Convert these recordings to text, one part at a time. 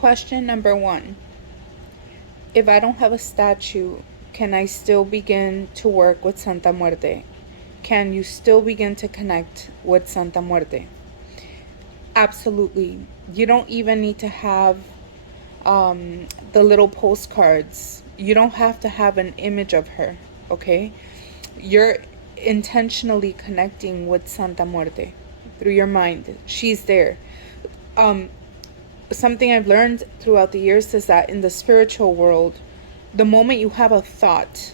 Question number 1. If I don't have a statue, can I still begin to work with Santa Muerte? Can you still begin to connect with Santa Muerte? Absolutely. You don't even need to have the little postcards. You don't have to have an image of her, okay? You're intentionally connecting with Santa Muerte through your mind. She's there. Something I've learned throughout the years is that in the spiritual world, the moment you have a thought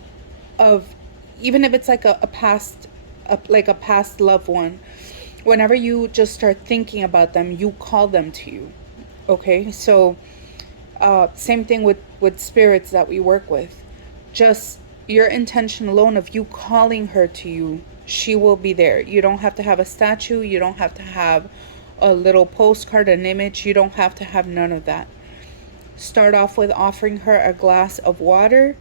of, even if it's like a past loved one, whenever you just start thinking about them, you call them to you. Okay, so same thing with spirits that we work with. Just your intention alone of you calling her to you, she will be there. You don't have to have a statue. You don't have to have a little postcard, an image. You don't have to have none of that. Start off with offering her a glass of water,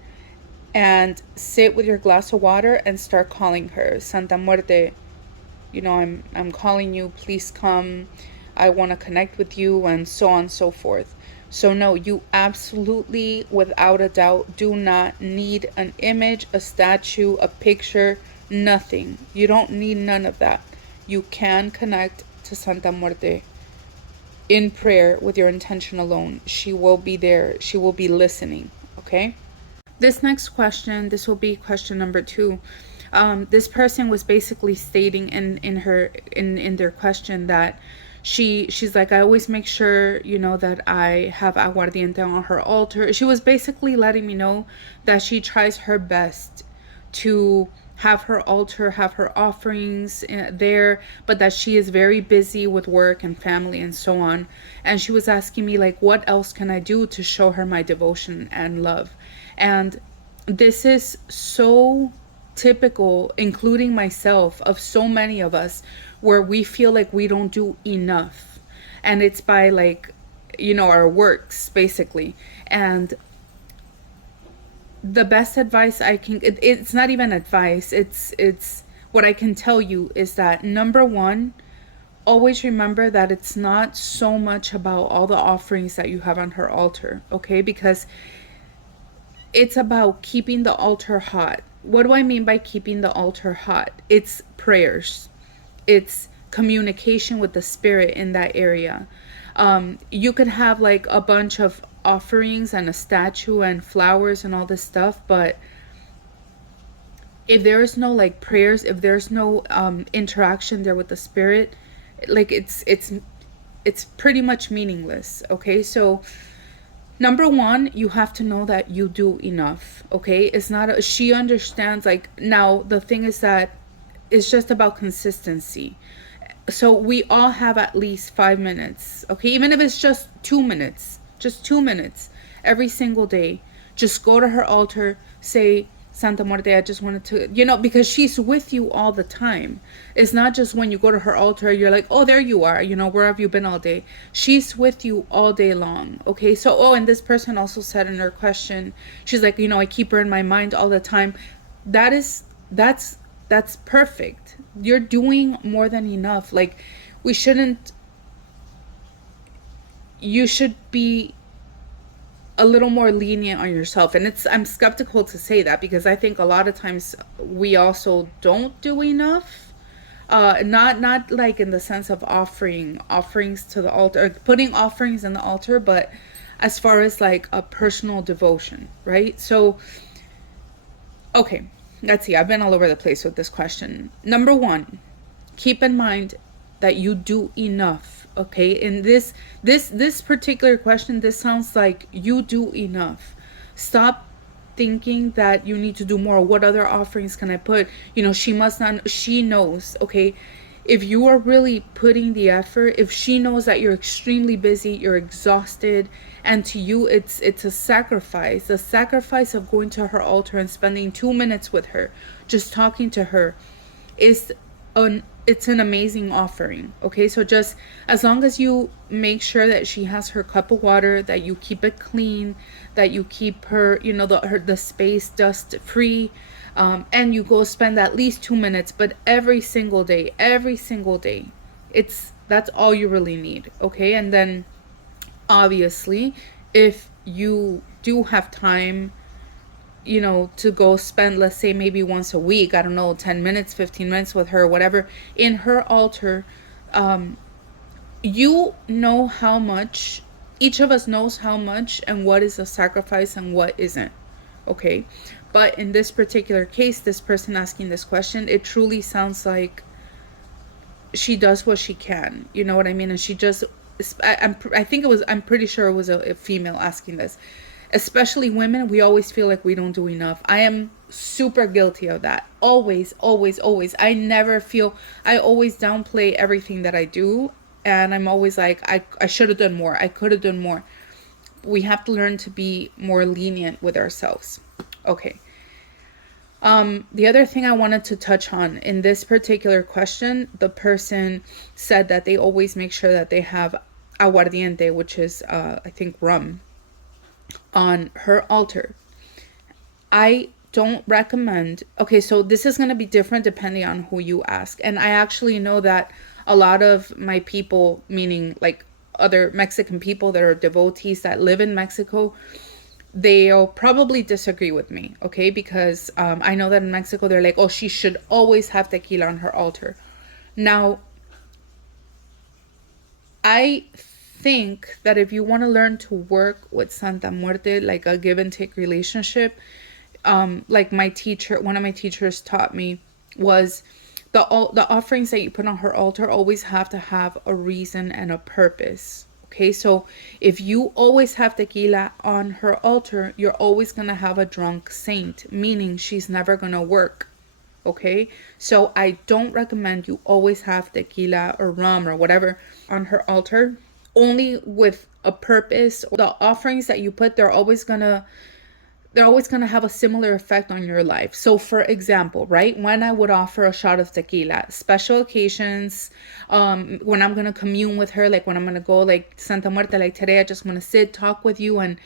and sit with your glass of water and start calling her. Santa Muerte, I'm calling you, please come. I want to connect with you, and so on and so forth. So no, you absolutely, without a doubt, do not need an image, a statue, a picture, nothing. You don't need none of that. You can connect to Santa Muerte in prayer with your intention alone. She will be there. She will be listening, okay? This next question, this will be question number 2. This person was basically stating in their question that she's like, I always make sure, that I have aguardiente on her altar. She was basically letting me know that she tries her best to have her altar, have her offerings there, but that she is very busy with work and family and so on. And she was asking me, like, what else can I do to show her my devotion and love? And this is so typical, including myself, of so many of us, where we feel like we don't do enough. And it's by our works, basically. And the best advice I can, it's not even advice, it's what I can tell you is that, number 1, always remember that it's not so much about all the offerings that you have on her altar, okay? Because it's about keeping the altar hot. What do I mean by keeping the altar hot? It's prayers. It's communication with the spirit in that area. You could have like a bunch of offerings and a statue and flowers and all this stuff, but if there is no like prayers, if there's no interaction there with the spirit, like it's pretty much meaningless. Okay, so number 1, you have to know that you do enough. Okay, it's not she understands. Like, now the thing is that it's just about consistency. So we all have at least 5 minutes, okay? Even if it's just 2 minutes, just 2 minutes every single day. Just go to her altar, say, Santa Muerte, I just wanted to, because she's with you all the time. It's not just when you go to her altar, you're like, oh, there you are, where have you been all day? She's with you all day long, okay? So, and this person also said in her question, she's like, I keep her in my mind all the time. That's perfect. You're doing more than enough. Like, you should be a little more lenient on yourself. And I'm skeptical to say that, because I think a lot of times we also don't do enough. Not like in the sense of offering offerings to the altar, or putting offerings in the altar, but as far as like a personal devotion, right? So, okay, let's see. I've been all over the place with this question. Number 1, keep in mind that you do enough. Okay, in this particular question, this sounds like you do enough. Stop thinking that you need to do more. What other offerings can I put? She must not. She knows. Okay, if you are really putting the effort, if she knows that you're extremely busy, you're exhausted, and to you it's a sacrifice. The sacrifice of going to her altar and spending 2 minutes with her, just talking to her, it's an amazing offering. Okay, so just as long as you make sure that she has her cup of water, that you keep it clean, that you keep her, the space dust free, and you go spend at least 2 minutes, but every single day, that's all you really need. Okay, and then Obviously, if you do have time, to go spend, let's say, maybe once a week, I don't know, 10 minutes, 15 minutes with her, whatever, in her altar, you know how much, each of us knows how much and what is a sacrifice and what isn't. Okay. But in this particular case, this person asking this question, it truly sounds like she does what she can. You know what I mean? And she just, I think it was, I'm pretty sure it was a female asking this. Especially women, we always feel like we don't do enough. I am super guilty of that. Always, always, always. I always downplay everything that I do. And I'm always like, I should have done more. I could have done more. We have to learn to be more lenient with ourselves. Okay. The other thing I wanted to touch on in this particular question, the person said that they always make sure that they have aguardiente, which is, I think, rum, on her altar. I don't recommend. Okay, so this is going to be different depending on who you ask. And I actually know that a lot of my people, meaning like other Mexican people that are devotees that live in Mexico, they'll probably disagree with me, okay? Because I know that in Mexico, they're like, oh, she should always have tequila on her altar. Now, I think that if you want to learn to work with Santa Muerte, like a give and take relationship, like one of my teachers taught me, was the offerings that you put on her altar always have to have a reason and a purpose. Okay, so if you always have tequila on her altar, you're always going to have a drunk saint, meaning she's never going to work. Okay, so I don't recommend you always have tequila or rum or whatever on her altar, only with a purpose. The offerings that you put, they're always going to have a similar effect on your life. So for example, right, when I would offer a shot of tequila, special occasions, when I'm going to commune with her, like when I'm going to go like Santa Muerte, like today, I just want to sit, talk with you and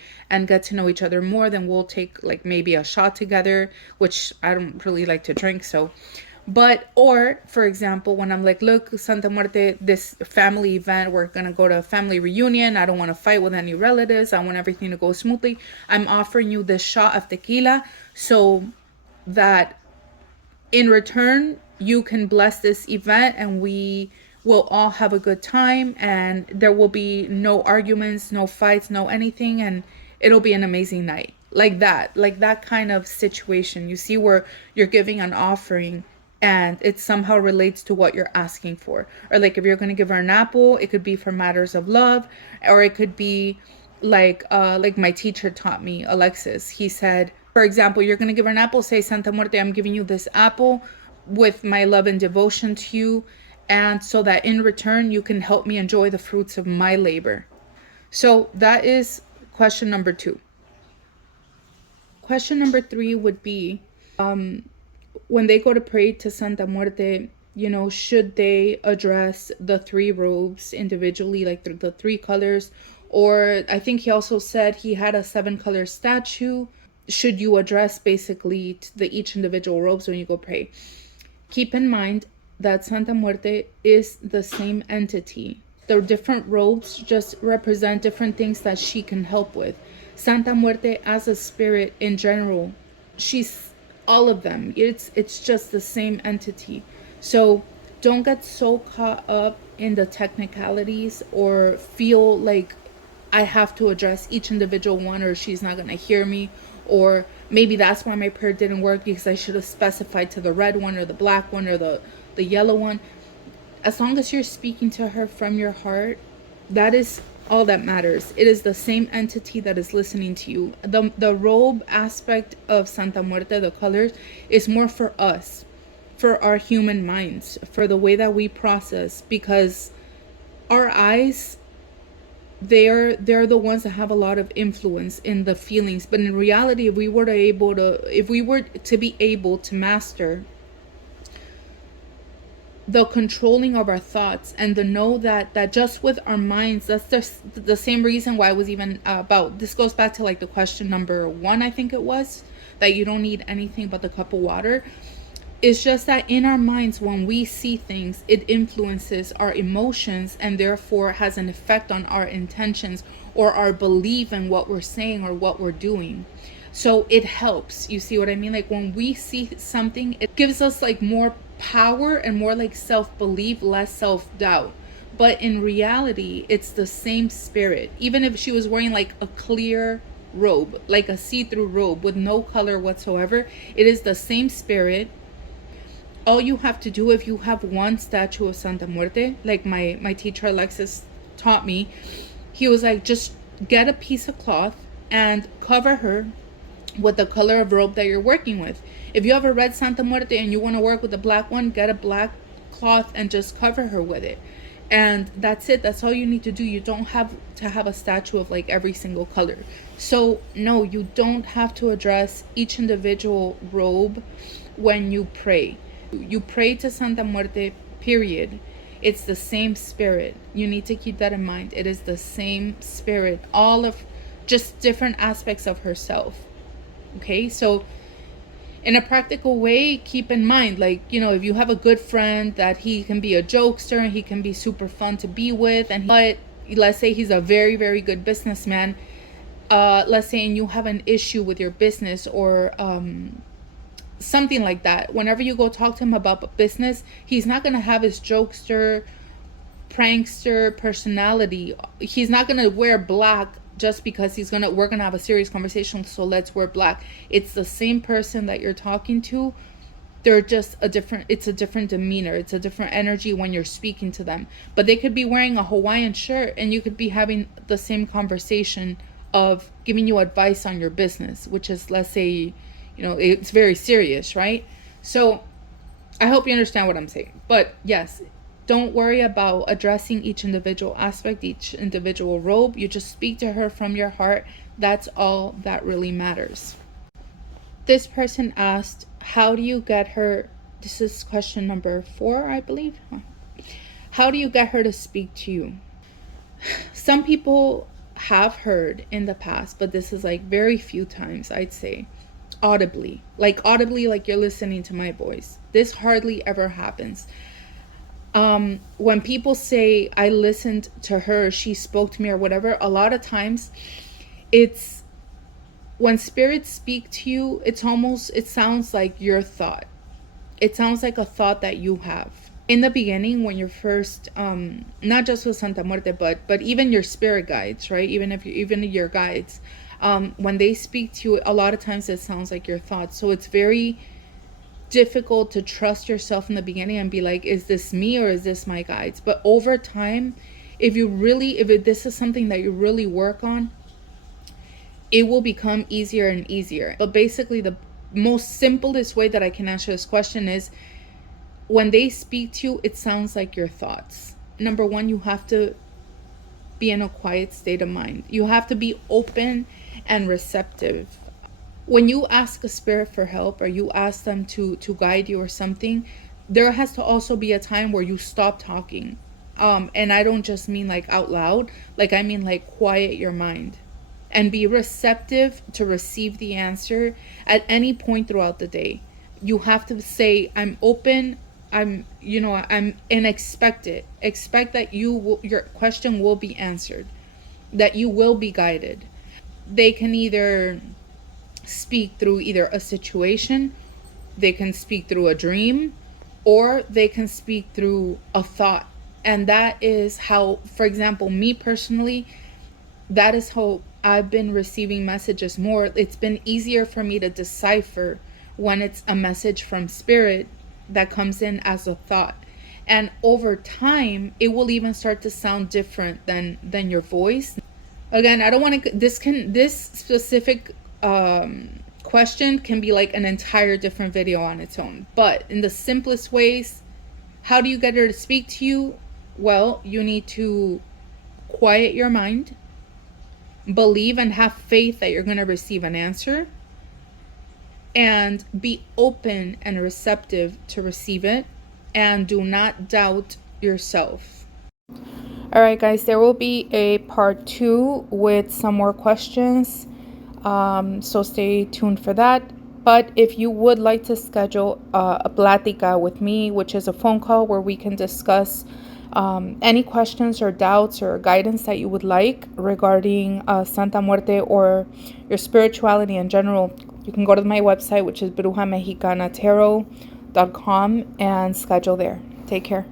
get to know each other more. Then we'll take like maybe a shot together, which I don't really like to drink. So, or for example, when I'm like, look, Santa Muerte, this family event, we're going to go to a family reunion. I don't want to fight with any relatives. I want everything to go smoothly. I'm offering you this shot of tequila so that in return, you can bless this event and we will all have a good time and there will be no arguments, no fights, no anything. And it'll be an amazing night. Like that kind of situation. You see where you're giving an offering and it somehow relates to what you're asking for. Or like if you're going to give her an apple, it could be for matters of love, or it could be like my teacher taught me, Alexis. He said, for example, you're going to give her an apple, say, Santa Muerte, I'm giving you this apple with my love and devotion to you, and so that in return you can help me enjoy the fruits of my labor. So that is question number 2. Question number 3 would be, when they go to pray to Santa Muerte, should they address the 3 robes individually, like the 3 colors? Or I think he also said he had a 7-color statue. Should you address basically each individual robes when you go pray? Keep in mind that Santa Muerte is the same entity. The different robes just represent different things that she can help with. Santa Muerte as a spirit in general, she's all of them. It's just the same entity. So don't get so caught up in the technicalities or feel like I have to address each individual one or she's not going to hear me, or maybe that's why my prayer didn't work because I should have specified to the red one or the black one or the yellow one. As long as you're speaking to her from your heart, that is all that matters. It is the same entity that is listening to you. The robe aspect of Santa Muerte, the colors, is more for us, for our human minds, for the way that we process, because our eyes, they're the ones that have a lot of influence in the feelings. But in reality, if we were to be able to master the controlling of our thoughts and the know that just with our minds, that's the same reason why I was even about, this goes back to like the question number 1, I think it was, that you don't need anything but the cup of water. It's just that in our minds, when we see things, it influences our emotions and therefore has an effect on our intentions or our belief in what we're saying or what we're doing. So it helps. You see what I mean? Like when we see something, it gives us like more power and more like self-belief, less self-doubt. But in reality, it's the same spirit. Even if she was wearing like a clear robe, like a see-through robe with no color whatsoever, it is the same spirit. All you have to do, if you have one statue of Santa Muerte, like my teacher Alexis taught me, he was like, just get a piece of cloth and cover her with the color of robe that you're working with. If you have a red Santa Muerte and you want to work with a black one, get a black cloth and just cover her with it. And that's it. That's all you need to do. You don't have to have a statue of like every single color. So no, you don't have to address each individual robe when you pray. You pray to Santa Muerte, period. It's the same spirit. You need to keep that in mind. It is the same spirit, all of just different aspects of herself. Okay, so in a practical way, keep in mind, like, you know, if you have a good friend that he can be a jokester and he can be super fun to be with, but let's say he's a very, very good businessman. Let's say and you have an issue with your business or something like that. Whenever you go talk to him about business, he's not going to have his jokester, prankster personality. He's not going to wear black just because we're gonna have a serious conversation, so let's wear black. It's the same person that you're talking to. They're just it's a different demeanor, it's a different energy when you're speaking to them. But they could be wearing a Hawaiian shirt and you could be having the same conversation of giving you advice on your business, which is, let's say, you know, it's very serious, right? So I hope you understand what I'm saying. But yes, don't worry about addressing each individual aspect, each individual robe. You just speak to her from your heart. That's all that really matters. This person asked, how do you get her, this is question number 4, I believe. How do you get her to speak to you? Some people have heard in the past, but this is like very few times, I'd say. Audibly, like you're listening to my voice. This hardly ever happens. When people say I listened to her, she spoke to me or whatever, a lot of times it's when spirits speak to you, it sounds like your thought. It sounds like a thought that you have. In the beginning, when you're first, not just with Santa Muerte, but even your spirit guides, right? Even your guides, when they speak to you, a lot of times it sounds like your thoughts. So it's very difficult to trust yourself in the beginning and be like, is this me or is this my guides? But over time, if this is something that you really work on, it will become easier and easier. But basically, the most simplest way that I can answer this question is, when they speak to you, it sounds like your thoughts. Number one, you have to be in a quiet state of mind. You have to be open and receptive. When you ask a spirit for help or you ask them to guide you or something, there has to also be a time where you stop talking. And I don't just mean like out loud, like I mean like quiet your mind and be receptive to receive the answer at any point throughout the day. You have to say, I'm open, and expect it. Expect that your question will be answered, that you will be guided. They can either speak through either a situation, they can speak through a dream, or they can speak through a thought. And that is how, for example, me personally, that is how I've been receiving messages more. It's been easier for me to decipher when it's a message from spirit that comes in as a thought. And over time, it will even start to sound different than your voice. Again, I don't want to, this specific question can be like an entire different video on its own. But in the simplest ways, how do you get her to speak to you? Well, you need to quiet your mind, believe and have faith that you're going to receive an answer, and be open and receptive to receive it, and do not doubt yourself. All right, guys, there will be a part 2 with some more questions. So stay tuned for that. But if you would like to schedule a plática with me, which is a phone call where we can discuss any questions or doubts or guidance that you would like regarding Santa Muerte or your spirituality in general, you can go to my website, which is brujamexicanatero.com, and schedule there. Take care.